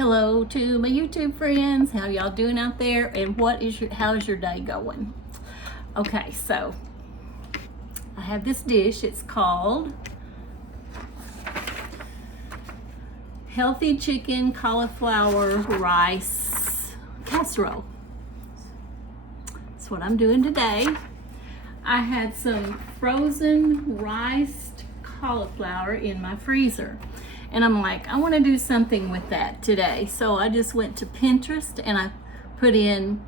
Hello to my YouTube friends. How y'all doing out there? And how's your day going? Okay, so I have this dish. It's called Healthy Chicken Cauliflower Rice Casserole. That's what I'm doing today. I had some frozen riced cauliflower in my freezer. And I'm like, I want to do something with that today. So I just went to Pinterest and I put in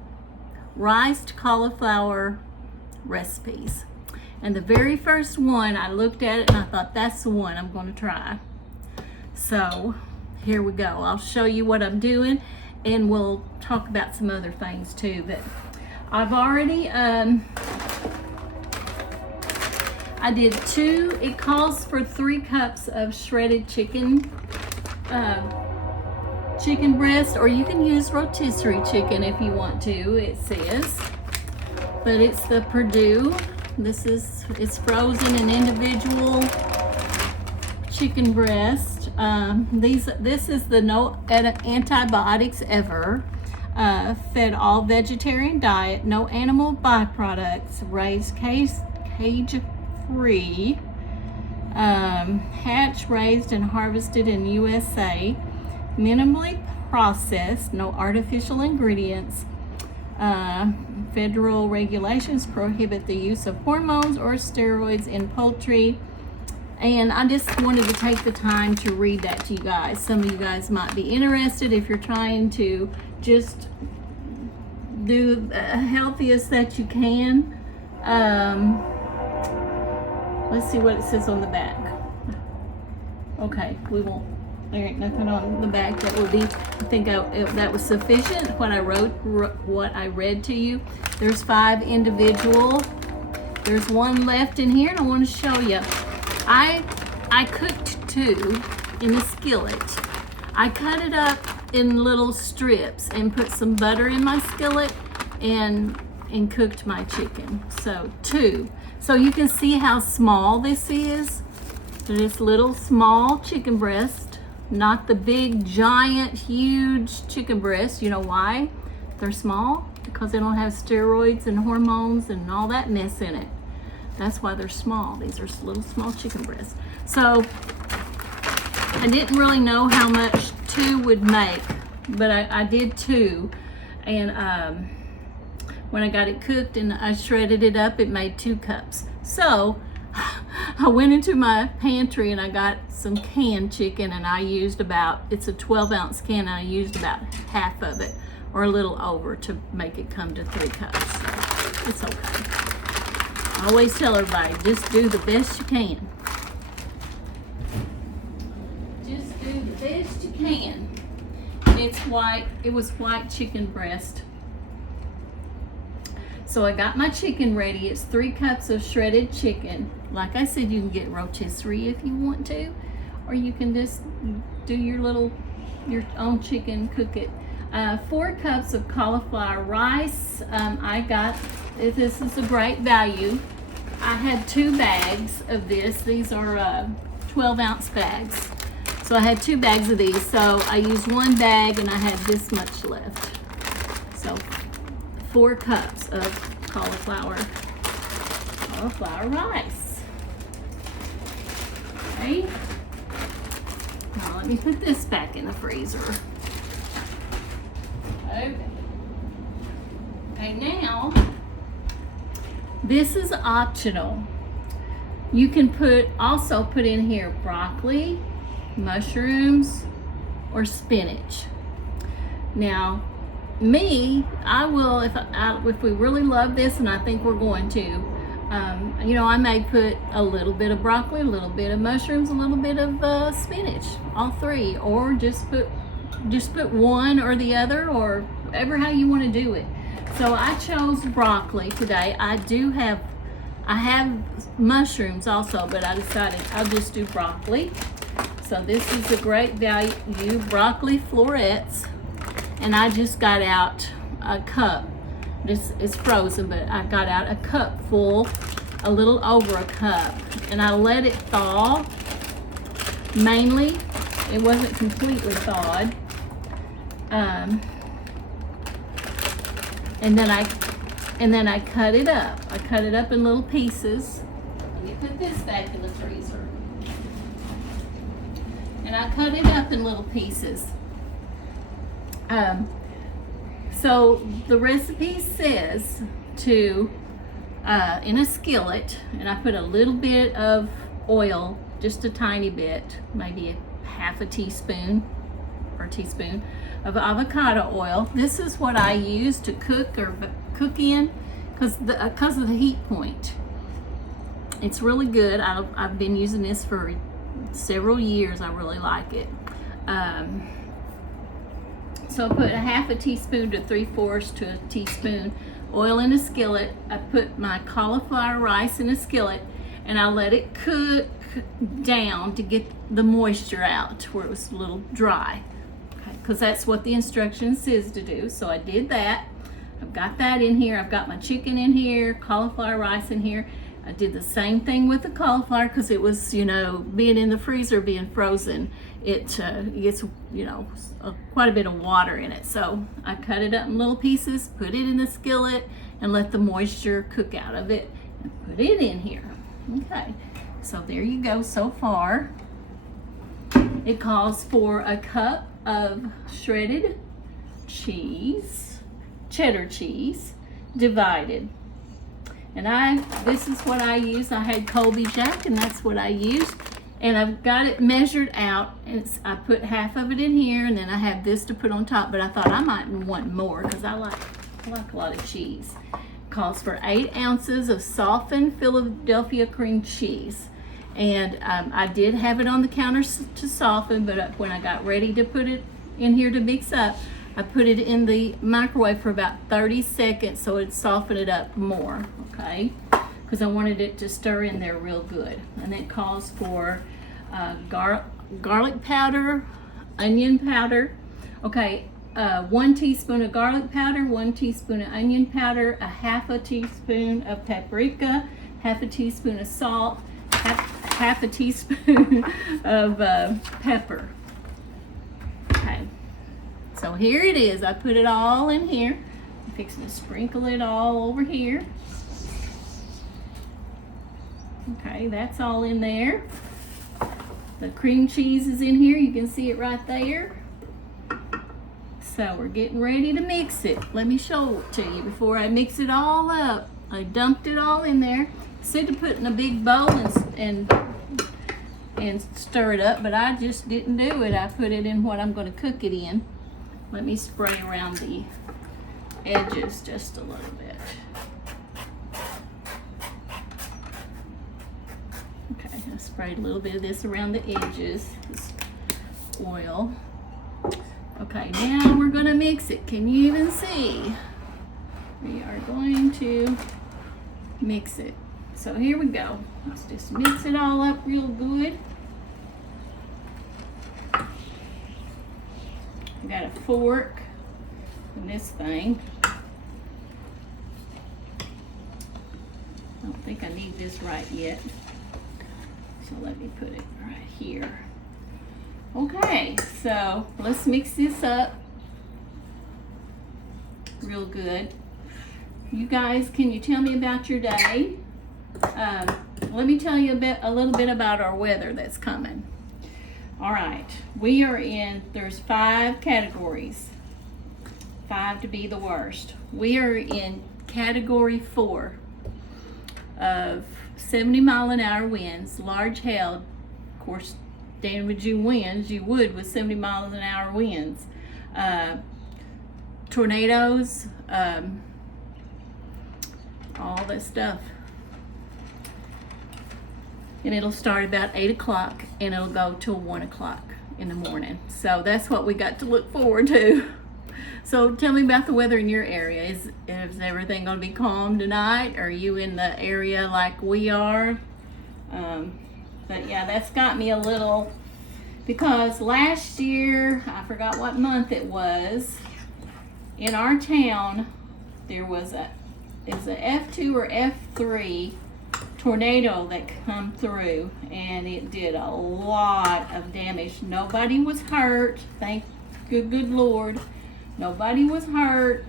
riced cauliflower recipes. And the very first one, I looked at it and I thought, that's the one I'm going to try. So here we go. I'll show you what I'm doing and we'll talk about some other things too. But I've already, I did two. It calls for 3 cups of shredded chicken breast, or you can use rotisserie chicken if you want to, it says. But it's the Perdue. It's frozen in individual chicken breast. This is the no antibiotics ever. Fed all vegetarian diet, no animal byproducts, raised cage free, hatched, raised, and harvested in USA, minimally processed, no artificial ingredients. Federal regulations prohibit the use of hormones or steroids in poultry. And I just wanted to take the time to read that to you guys. Some of you guys might be interested if you're trying to just do the healthiest that you can. Let's see what it says on the back. Okay, there ain't nothing on the back that would be, I think that was sufficient, what I read to you. There's 5 individual. There's one left in here and I want to show you. I cooked 2 in a skillet. I cut it up in little strips and put some butter in my skillet and cooked my chicken. So 2. So you can see how small this is. This little small chicken breast, not the big, giant, huge chicken breast. You know why they're small? Because they don't have steroids and hormones and all that mess in it. That's why they're small. These are little small chicken breasts. So I didn't really know how much 2 would make, but I did 2. And when I got it cooked and I shredded it up, it made 2 cups. So I went into my pantry and I got some canned chicken and I used it's a 12-ounce can and I used about half of it or a little over to make it come to 3 cups. It's okay. I always tell everybody, just do the best you can. Just do the best you can. And it was white chicken breast. So I got my chicken ready. It's 3 cups of shredded chicken. Like I said, you can get rotisserie if you want to, or you can just do your own chicken, cook it. 4 cups of cauliflower rice. This is a great value. I had 2 bags of this. These are 12-ounce bags. So I had 2 bags of these. So I used 1 bag and I had this much left. So 4 cups of cauliflower rice. Okay. Now let me put this back in the freezer. Okay. Okay, now this is optional. You can also put in here broccoli, mushrooms, or spinach. Now, I will, if we really love this, and I think we're going to, I may put a little bit of broccoli, a little bit of mushrooms, a little bit of spinach, all 3, or just put 1 or the other, or whatever how you want to do it. So I chose broccoli today. I have mushrooms also, but I decided I'll just do broccoli. So this is a great value, broccoli florets. And I just got out a cup. This is frozen, but I got out a cup full, a little over a cup. And I let it thaw. Mainly, it wasn't completely thawed. And then I cut it up. I cut it up in little pieces. Let me put this back in the freezer. And I cut it up in little pieces. So the recipe says to, in a skillet, and I put a little bit of oil, just a tiny bit, maybe a half a teaspoon or a teaspoon of avocado oil. This is what I use to cook in because of the heat point. It's really good. I've been using this for several years. I really like it. So I put a half a teaspoon to 3/4 to a teaspoon oil in a skillet. I put my cauliflower rice in a skillet and I let it cook down to get the moisture out where it was a little dry, because that's what the instruction says to do. So I did that. I've got that in here. I've got my chicken in here, cauliflower rice in here. I did the same thing with the cauliflower because it was, you know, being in the freezer, being frozen, it gets, you know, quite a bit of water in it. So I cut it up in little pieces, put it in the skillet, and let the moisture cook out of it, and put it in here. Okay, so there you go so far. It calls for a cup of shredded cheese, cheddar cheese, divided. And this is what I use. I had Colby Jack, and that's what I used. And I've got it measured out. And I put half of it in here, and then I have this to put on top. But I thought I might want more because I like a lot of cheese. Calls for 8 ounces of softened Philadelphia cream cheese. And I did have it on the counter to soften, but when I got ready to put it in here to mix up, I put it in the microwave for about 30 seconds so it'd soften it up more, okay? Because I wanted it to stir in there real good. And it calls for garlic powder, onion powder, okay, 1 teaspoon of garlic powder, 1 teaspoon of onion powder, a half a teaspoon of paprika, half a teaspoon of salt, half a teaspoon of pepper. Okay, so here it is. I put it all in here. I'm fixing to sprinkle it all over here. Okay, that's all in there. The cream cheese is in here. You can see it right there. So we're getting ready to mix it. Let me show it to you before I mix it all up. I dumped it all in there. Instead of putting a big bowl and stir it up, but I just didn't do it. I put it in what I'm going to cook it in. Let me spray around the edges just a little bit. Okay, I sprayed a little bit of this around the edges, this oil. Okay, now we're going to mix it. Can you even see? We are going to mix it. So here we go. Let's just mix it all up real good. I got a fork and this thing. I don't think I need this right yet. So let me put it right here. Okay, so let's mix this up real good. You guys, can you tell me about your day? Let me tell you a little bit about our weather that's coming. All right, we are there's 5 categories, 5 to be the worst. We are in category 4 of 70-mile-an-hour winds, large hail. Of course, Dan, would you winds? You would with 70-mile-an-hour winds. Tornadoes, all that stuff. And it'll start about 8 o'clock and it'll go till 1 o'clock in the morning. So that's what we got to look forward to. So tell me about the weather in your area. Is everything going to be calm tonight? Are you in the area like we are? But yeah, that's got me a little, because last year, I forgot what month it was, in our town, there was it was a F2 or F3 tornado that come through, and it did a lot of damage. Nobody was hurt, thank good Lord, Nobody was hurt,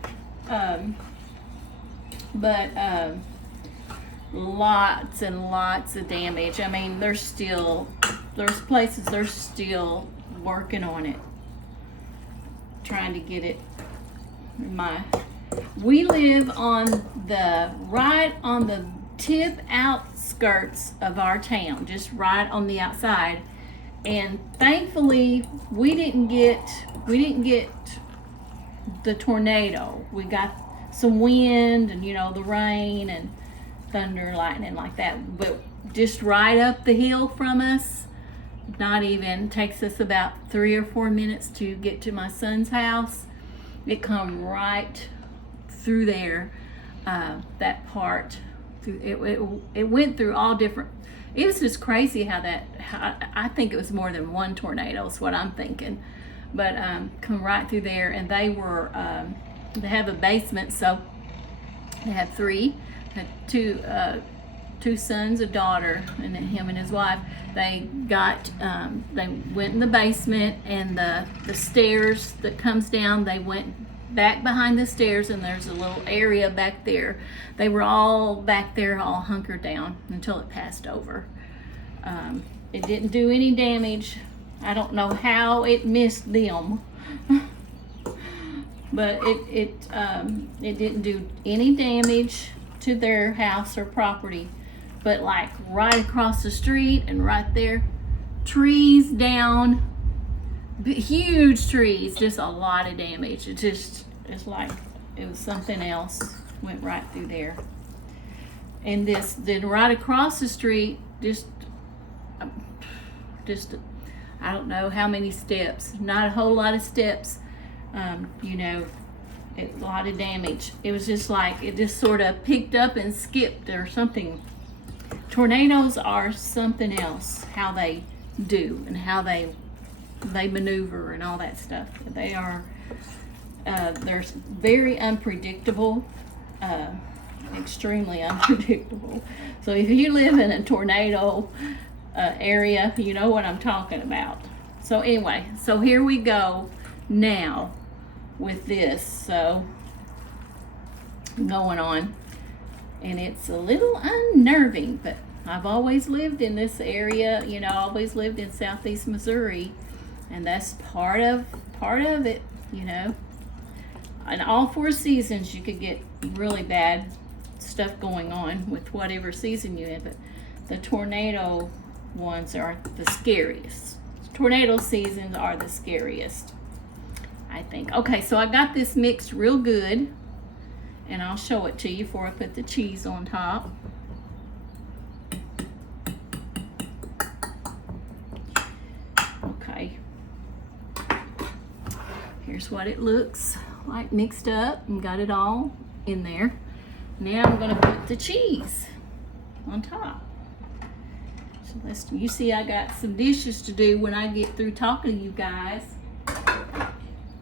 but lots and lots of damage. I mean, there's places they're still working on it, trying to get it. We live right on the tip outskirts of our town, just right on the outside, and thankfully we didn't get the tornado. We got some wind and the rain and thunder, lightning like that, but just right up the hill from us, not even, takes us about 3 or 4 minutes to get to my son's house. It come right through there, that part. It went through all different. It was just crazy how I think it was more than one tornado is what I'm thinking, but come right through there. And they have a basement, so they have two sons, a daughter, and then him and his wife. They went in the basement, and the stairs that comes down, they went back behind the stairs, and there's a little area back there. They were all back there, all hunkered down until it passed over. It didn't do any damage. I don't know how it missed them, but it didn't do any damage to their house or property. But like right across the street and right there, trees down, huge trees, just a lot of damage. It's like it was something else went right through there. And then right across the street, just I don't know how many steps, not a whole lot of steps, a lot of damage. It was just like it just sort of picked up and skipped or something. Tornadoes are something else, how they do and how they maneuver and all that stuff. They are they're very unpredictable, extremely unpredictable. So if you live in a tornado area, you know what I'm talking about. So anyway, so here we go now with this. So going on, and it's a little unnerving, but I've always lived in this area, always lived in southeast Missouri, and that's part of it, In all 4 seasons, you could get really bad stuff going on with whatever season you're in, but the tornado ones are the scariest. Tornado seasons are the scariest, I think. Okay, so I got this mixed real good, and I'll show it to you before I put the cheese on top. Okay. Here's what it looks like mixed up and got it all in there. Now I'm gonna put the cheese on top. So you see I got some dishes to do when I get through talking to you guys.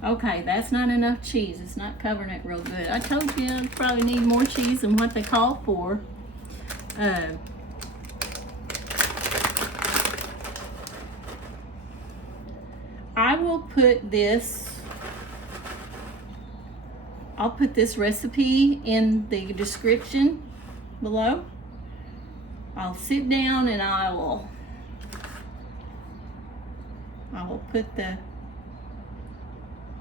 Okay, that's not enough cheese. It's not covering it real good. I told you I'd probably need more cheese than what they call for. I will put this, I'll put this recipe in the description below. I'll sit down and I will put the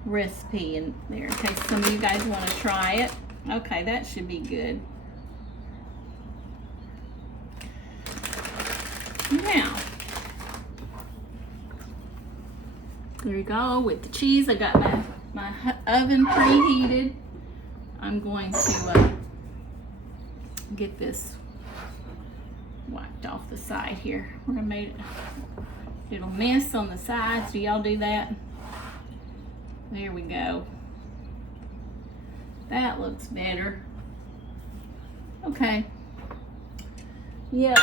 recipe in there in case some of you guys want to try it. Okay, that should be good. Now, there you go with the cheese. I got my oven preheated. I'm going to get this wiped off the side here. We're gonna make a little mess on the sides. Do y'all do that? There we go. That looks better. Okay. Yep.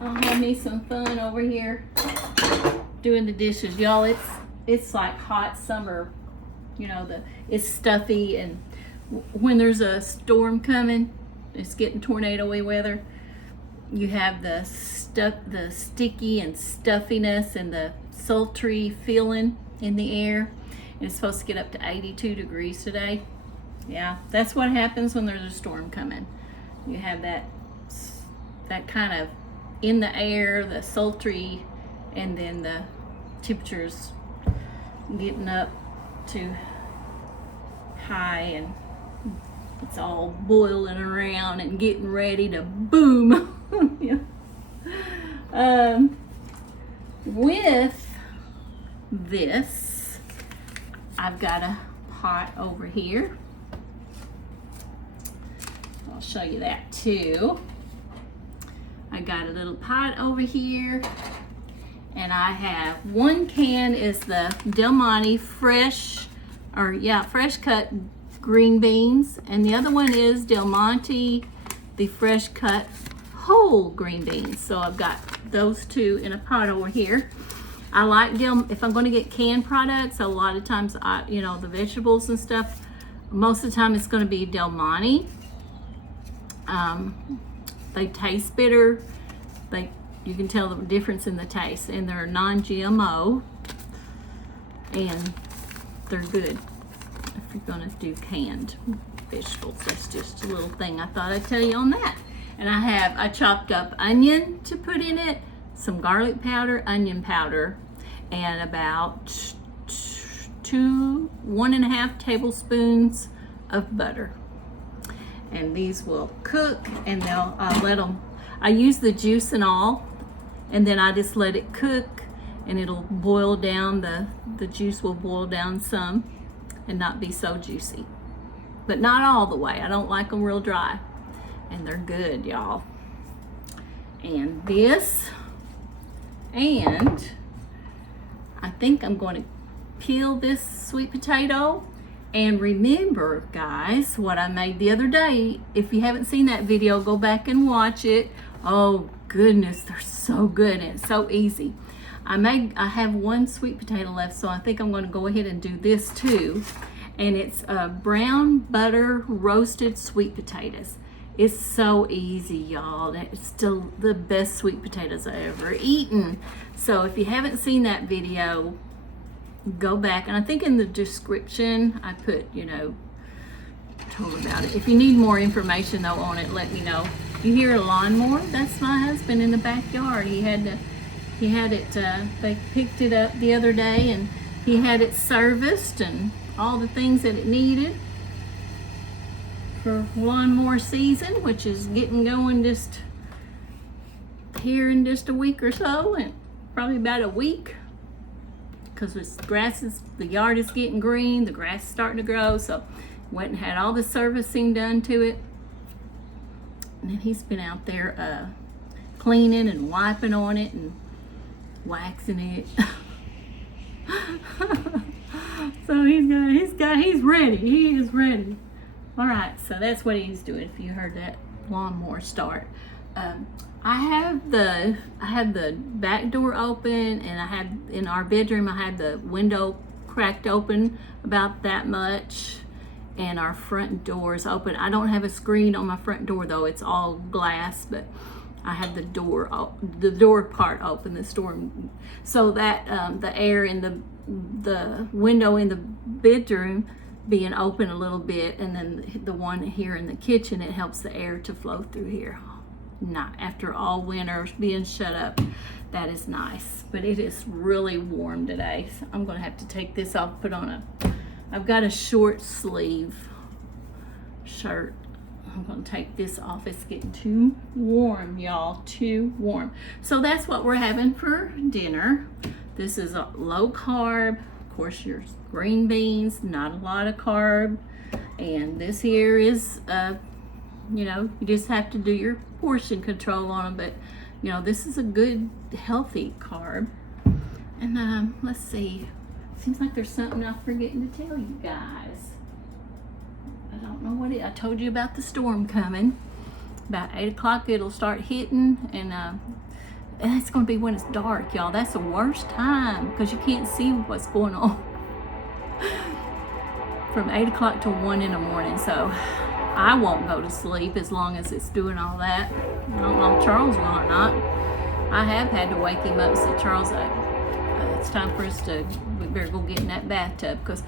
I'll have me some fun over here doing the dishes, y'all. It's like hot summer. It's stuffy, and when there's a storm coming, it's getting tornado-y weather. You have the sticky and stuffiness and the sultry feeling in the air. It's supposed to get up to 82 degrees today. Yeah, that's what happens when there's a storm coming. You have that kind of in the air, the sultry, and then the temperatures getting up to high, and it's all boiling around and getting ready to boom. Yeah. With this, I've got a pot over here. I'll show you that too. I got a little pot over here, and I have 1 can is the Del Monte fresh cut green beans, and the other one is Del Monte, the fresh cut whole green beans. So I've got those two in a pot over here. I like if I'm going to get canned products, a lot of times the vegetables and stuff, most of the time it's going to be Del Monte. They taste bitter. You can tell the difference in the taste, and they're non-GMO, and they're good if you're gonna do canned vegetables. That's just a little thing I thought I'd tell you on that. And I chopped up onion to put in it, some garlic powder, onion powder, and about 1.5 tablespoons of butter. And these will cook, and I'll let them, I use the juice and all, and then I just let it cook, and it'll boil down, the juice will boil down some and not be so juicy. But not all the way. I don't like them real dry. And they're good, y'all. And this, and I think I'm going to peel this sweet potato. And remember, guys, what I made the other day. If you haven't seen that video, go back and watch it. Oh goodness, they're so good, and it's so easy. I have 1 sweet potato left, so I think I'm going to go ahead and do this too. And it's brown butter roasted sweet potatoes. It's so easy, y'all. It's still the best sweet potatoes I've ever eaten. So if you haven't seen that video, go back, and I think in the description I put, told about it. If you need more information though on it, let me know. You hear a lawnmower? That's my husband in the backyard. He had it, they picked it up the other day, and he had it serviced and all the things that it needed for lawnmower season, which is getting going just here in just a week or so, and probably about a week, because the yard is getting green, the grass is starting to grow. So went and had all the servicing done to it, and then he's been out there cleaning and wiping on it and waxing it. So he's ready. He is ready. All right, so that's what he's doing. If you heard that lawnmower start, I have the back door open, and in our bedroom I had the window cracked open about that much, and our front door is open. I don't have a screen on my front door though; it's all glass, but I have the door part open, the storm, so that the air in the window in the bedroom being open a little bit, and then the one here in the kitchen, it helps the air to flow through here. Not after all winter being shut up, that is nice. But it is really warm today, so I'm gonna have to take this off, I've got a short sleeve shirt. I'm gonna take this off. It's getting too warm, y'all, too warm. So that's what we're having for dinner. This is a low carb, of course, your green beans, not a lot of carb. And this here is, you just have to do your portion control on them, but this is a good, healthy carb. And let's see, seems like there's something I'm forgetting to tell you guys. I don't know what I told you about the storm coming. About 8 o'clock it'll start hitting, and it's going to be when it's dark, y'all. That's the worst time, because you can't see what's going on. From 8 o'clock to 1 in the morning, so I won't go to sleep as long as it's doing all that. I don't know if Charles will or not. I have had to wake him up, so Charles, it's time for us to better go get in that bathtub, because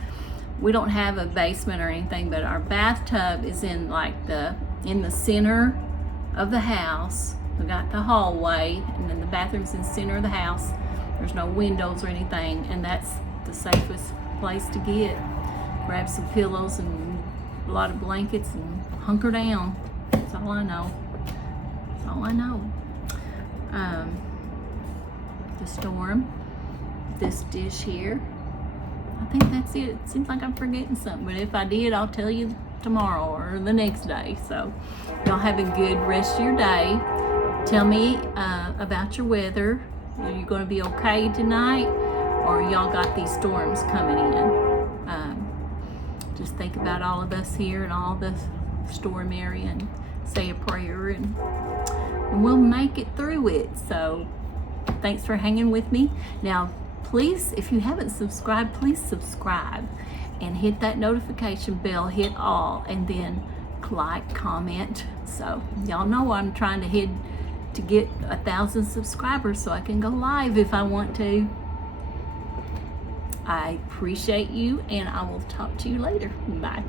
we don't have a basement or anything, but our bathtub is in like in the center of the house. We got the hallway, and then the bathroom's in the center of the house. There's no windows or anything, and that's the safest place to get. Grab some pillows and a lot of blankets and hunker down. That's all I know. That's all I know. The storm, this dish here. I think that's it. It seems like I'm forgetting something, but if I did, I'll tell you tomorrow or the next day. So y'all have a good rest of your day. Tell me about your weather. Are you going to be okay tonight, or y'all got these storms coming in? Just think about all of us here and all the storm area, and say a prayer, and we'll make it through it. So thanks for hanging with me. Now, please, if you haven't subscribed, please subscribe and hit that notification bell, hit all, and then like, comment. So y'all know I'm trying to get 1,000 subscribers so I can go live if I want to. I appreciate you, and I will talk to you later. Bye.